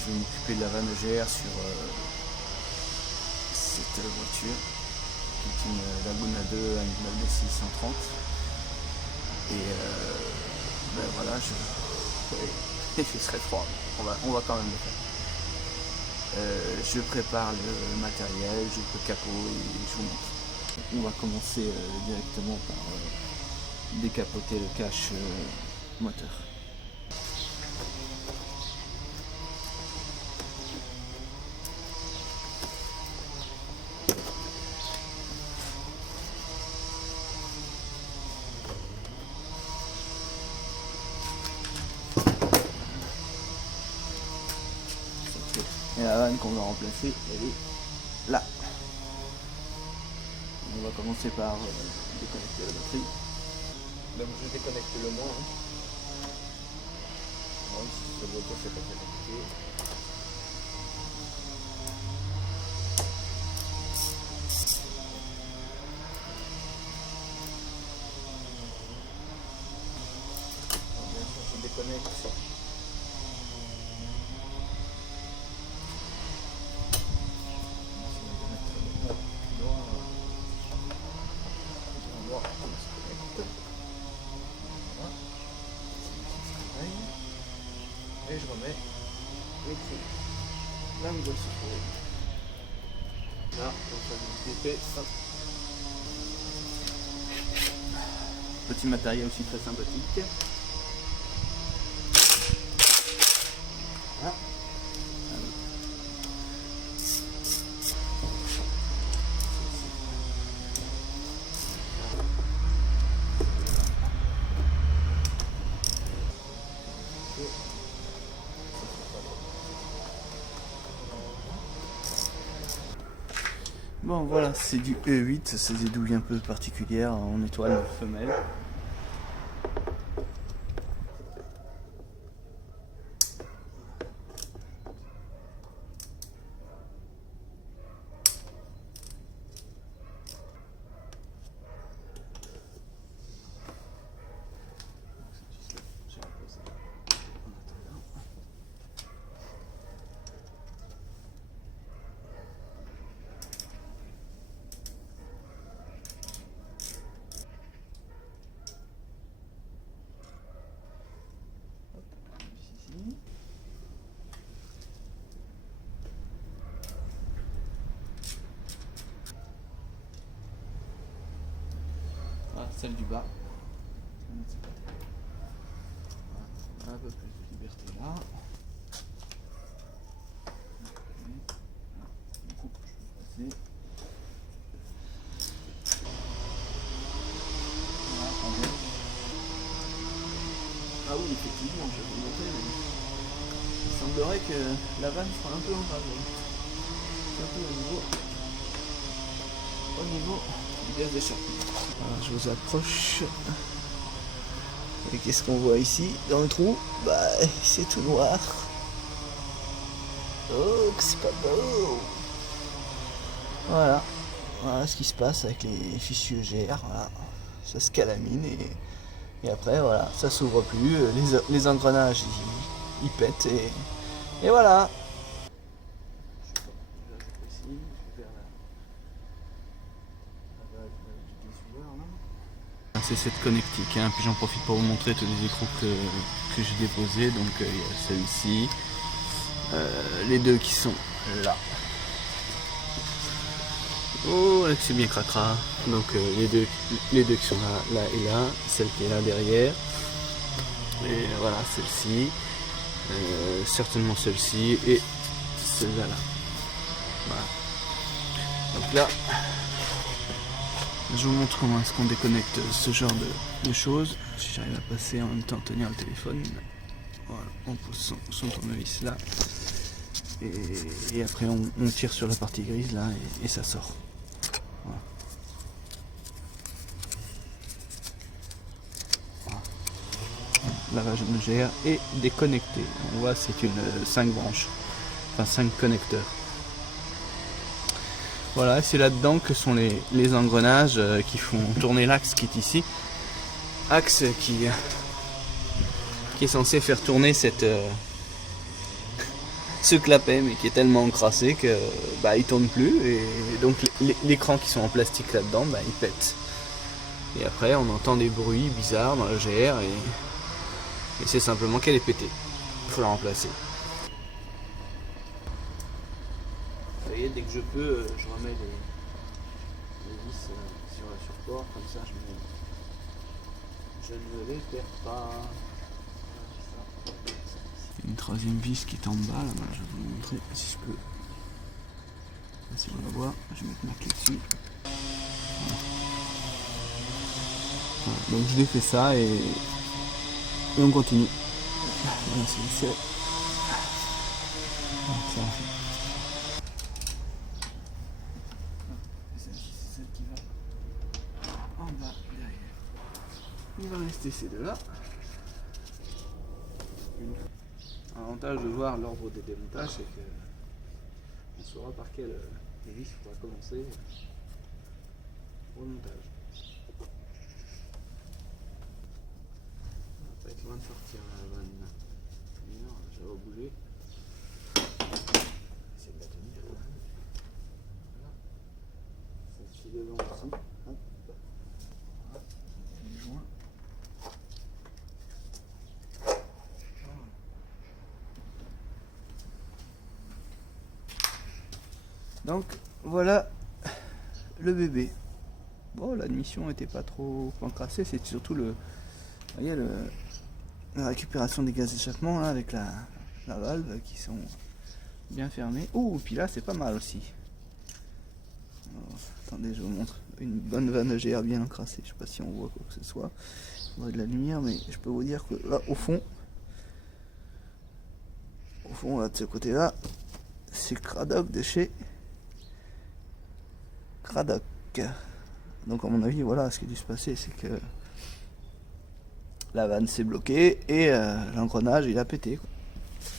je vais m'occuper de la vanne EGR sur cette voiture qui est une Laguna 2 Animal D630. Et ben voilà, il serait froid, on va quand même le faire. Je prépare le matériel, j'ouvre le capot et je vous montre. On va commencer directement par décapoter le cache moteur. Et la vanne qu'on va remplacer, elle est là. On va commencer par déconnecter la batterie. Donc je déconnecte le moins. Bon, si cette voiture c'est pas très compliqué. Alors, bien sûr, je déconnecte. Et je remets les clés. La nouvelle secours. Là, on va détaper. Petit matériel aussi très sympathique. Voilà. Bon voilà, c'est du E8, c'est des douilles un peu particulières en étoile femelle. Voilà, celle du bas. Voilà, un peu plus de liberté là. Du coup, je peux passer. Voilà, ah oui, effectivement, je vais vous montrer, mais il semblerait que la vanne soit un peu en gravure. C'est un peu au niveau du gaz d'échappement. Voilà, je vous approche. Et qu'est-ce qu'on voit ici dans le trou? Bah, c'est tout noir. Oh, que c'est pas beau. Voilà. Voilà ce qui se passe avec les fichiers EGR. Voilà. Ça se calamine et après, voilà, ça s'ouvre plus. Les engrenages, ils pètent et voilà. C'est cette connectique, hein. Puis j'en profite pour vous montrer tous les écrous que j'ai déposés. Donc il y a celui-ci, les deux qui sont là. Oh là c'est bien cracra. Donc les deux qui sont là et là, celle qui est là derrière. Et voilà celle-ci, certainement celle-ci et celle-là là. Voilà. Donc là. Je vous montre comment est-ce qu'on déconnecte ce genre de choses. Si j'arrive à passer en même temps tenir le téléphone. Voilà, on pose son tournevis là. Et après on tire sur la partie grise là et ça sort. Voilà. Voilà. La vanne EGR est déconnectée. On voit c'est une 5 branches. Enfin 5 connecteurs. Voilà, c'est là-dedans que sont les engrenages qui font tourner l'axe qui est ici. Axe qui est censé faire tourner cette ce clapet, mais qui est tellement encrassé que bah, il tourne plus, et donc l'écran qui sont en plastique là-dedans, bah, il pète. Et après on entend des bruits bizarres dans la GR, et c'est simplement qu'elle est pétée. Il faut la remplacer. Vous voyez, dès que je peux, je remets les vis sur le support, comme ça je ne les perds pas. Une troisième vis qui est en bas, là, je vais vous montrer si je peux. Là, si on la voit, je vais mettre ma clé dessus. Voilà. Donc je défais ça et on continue. Voilà, c'est ça. C'est celle qui va en bas derrière. Il va rester ces deux là. L'avantage de voir l'ordre des démontages, c'est que on saura par quelle vis il faudra commencer pour le montage. On va pas être loin de sortir la vanne. J'avais bougé. Essayer de la tenir. Voilà. Ça se fait devant aussi. Hop. Voilà. Les joints. Donc voilà le bébé. Bon, l'admission n'était pas trop encrassée, c'est surtout le, vous voyez, la récupération des gaz d'échappement là, avec la valve qui sont bien fermées. Oh, puis là c'est pas mal aussi. Alors, attendez, je vous montre une bonne vanne GR bien encrassée. Je sais pas si on voit quoi que ce soit. On voit de la lumière, mais je peux vous dire que là au fond là de ce côté là, c'est Cradock de chez Cradock. Donc à mon avis, voilà, ce qui a dû se passer, c'est que la vanne s'est bloquée et l'engrenage il a pété, quoi.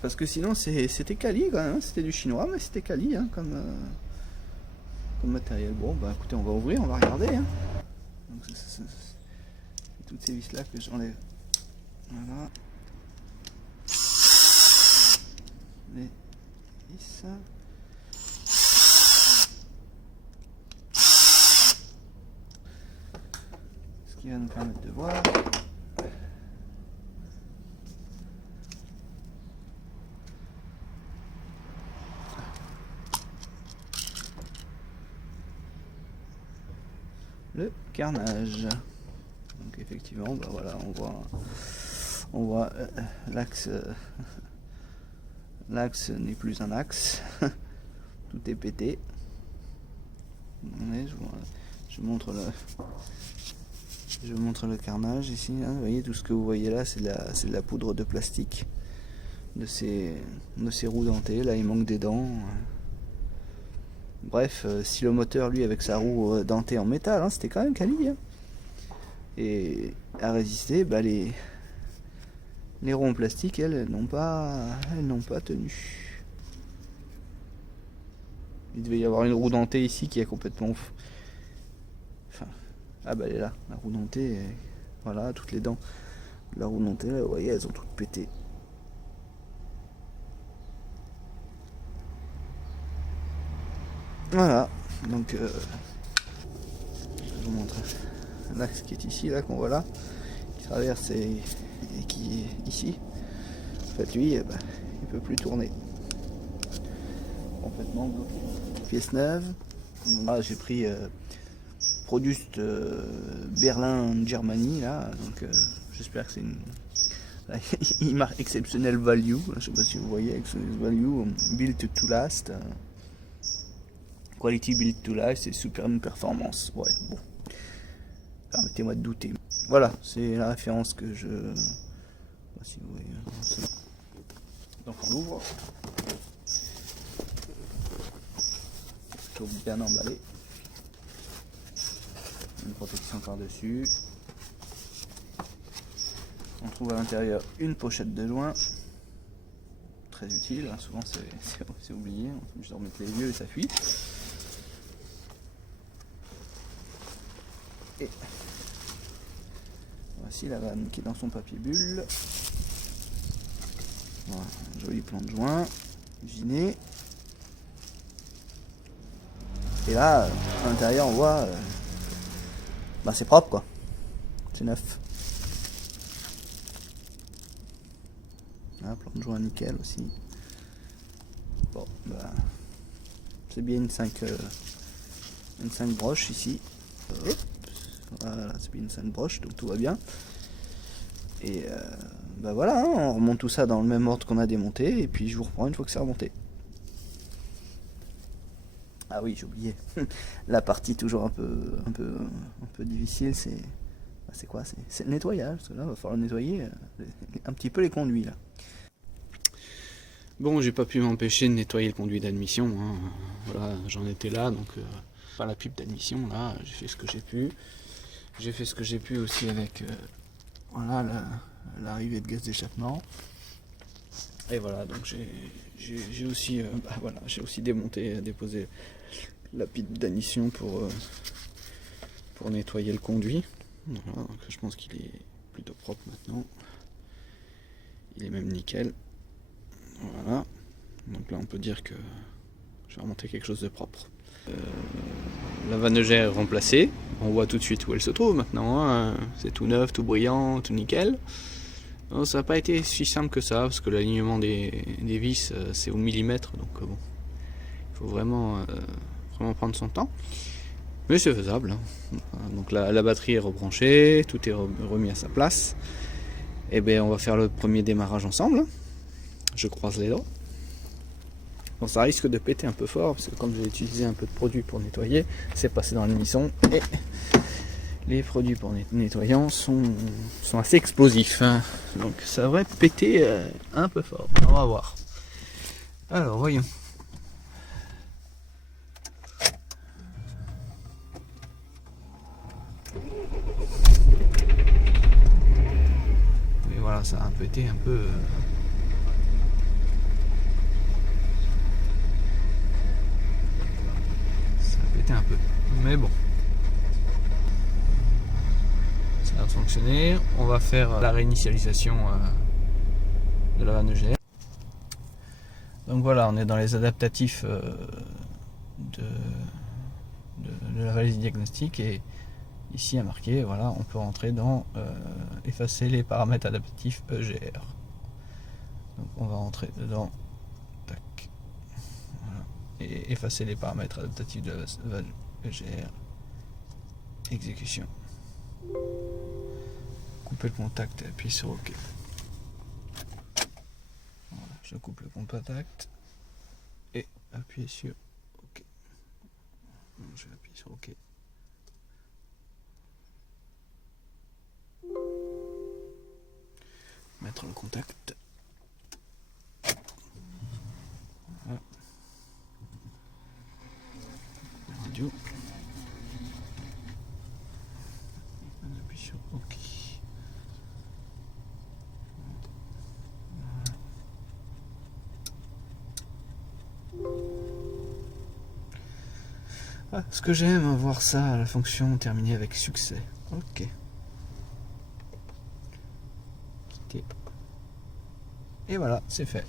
Parce que sinon c'était quali quand même, c'était du chinois, mais c'était quali hein, comme matériel. Bon bah écoutez, on va ouvrir, on va regarder. Hein. Donc c'est toutes ces vis là que j'enlève. Voilà. Les vis. Ce qui va nous permettre de voir. Le carnage. Donc effectivement, bah voilà, on voit l'axe. L'axe n'est plus un axe. Tout est pété. Je montre le carnage ici. Hein. Vous voyez, tout ce que vous voyez là, c'est de la poudre de plastique de ces roues dentées. Là, il manque des dents. Bref, si le moteur, lui, avec sa roue dentée en métal, hein, c'était quand même quali. Hein. Et à résister, bah, les roues en plastique, elles n'ont pas tenu. Il devait y avoir une roue dentée ici qui est complètement... Enfin, ah bah elle est là, la roue dentée. Voilà, toutes les dents de la roue dentée, là, vous voyez, elles ont toutes pété. Voilà, donc je vous montre l'axe qui est ici, là qu'on voit là, qui traverse et qui est ici. En fait, lui, bah, il peut plus tourner. Complètement bloqué. Pièce neuve. Là, j'ai pris Product Berlin Germany là, donc j'espère que c'est une. Là, il marque exceptionnel value. Je sais pas si vous voyez exceptionnel value, built to last. Quality built to last et super performance. Ouais, bon. Permettez-moi de douter. Voilà, c'est la référence que je. Je sais pas si vous voyez. Donc on l'ouvre. Plutôt bien emballé. Une protection par-dessus. On trouve à l'intérieur une pochette de joint. Très utile, hein. Souvent c'est oublié. On peut juste remettre les yeux et ça fuit. Et voici la vanne qui est dans son papier bulle. Voilà, un joli plan de joint. usiné. Et là, à l'intérieur, on voit, bah c'est propre quoi, c'est neuf. Ah, plan de joint nickel aussi. Bon, bah, c'est bien une 5 broches ici. Hop. Voilà, c'est bien une 5 broches, donc tout va bien. Et bah voilà, hein, on remonte tout ça dans le même ordre qu'on a démonté, et puis je vous reprends une fois que c'est remonté. Ah oui, j'ai oublié. La partie toujours un peu difficile, c'est quoi? C'est le nettoyage, parce que là, il va falloir nettoyer un petit peu les conduits là. Bon, j'ai pas pu m'empêcher de nettoyer le conduit d'admission, hein. Voilà, j'en étais là, donc par la pub d'admission, là, j'ai fait ce que j'ai pu. J'ai fait ce que j'ai pu aussi avec voilà, l'arrivée de gaz d'échappement. Et voilà, donc j'ai aussi, voilà, j'ai aussi déposé la pile d'admission pour nettoyer le conduit. Voilà, donc je pense qu'il est plutôt propre maintenant. Il est même nickel. Voilà, donc là on peut dire que je vais remonter quelque chose de propre. La vanegère est remplacée, on voit tout de suite où elle se trouve maintenant, hein. C'est tout neuf, tout brillant, tout nickel. Alors, ça n'a pas été si simple que ça, parce que l'alignement des vis c'est au millimètre, donc bon, il faut vraiment prendre son temps. Mais c'est faisable, hein. Donc la batterie est rebranchée, tout est remis à sa place. Et bien on va faire le premier démarrage ensemble. Je croise les doigts. Bon, ça risque de péter un peu fort parce que comme j'ai utilisé un peu de produit pour nettoyer, c'est passé dans l'émission et les produits pour nettoyant sont assez explosifs, hein. Donc ça devrait péter un peu fort. On va voir. Alors voyons. Et voilà, ça a pété un peu. Un peu, mais bon, ça va fonctionner. On va faire la réinitialisation de la vanegère. Donc voilà, on est dans les adaptatifs de la valise diagnostique et ici à marquer, voilà, on peut rentrer dans effacer les paramètres adaptatifs EGR. Donc on va rentrer dedans, tac. Voilà. Et effacer les paramètres adaptatifs de la EGR. Exécution. Couper le contact et appuyer sur OK. Voilà, je coupe le contact et appuyer sur OK. Je vais appuyer sur OK. Mettre le contact. Voilà. Radio. J'appuie sur OK. Ah, ce que j'aime voir ça, la fonction terminée avec succès. OK. Quitter. Et voilà, c'est fait.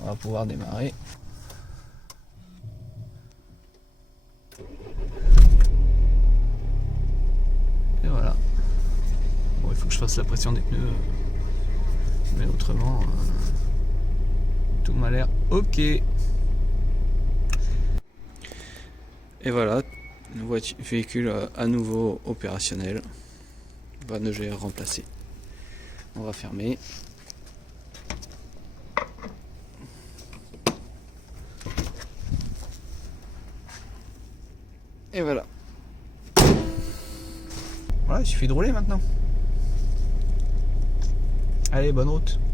On va pouvoir démarrer. Et voilà. Bon, il faut que je fasse la pression des pneus. Mais autrement, tout m'a l'air OK. Et voilà, le véhicule à nouveau opérationnel. Vanegère remplacé. On va fermer. Et voilà. Voilà, il suffit de rouler maintenant. Allez, bonne route.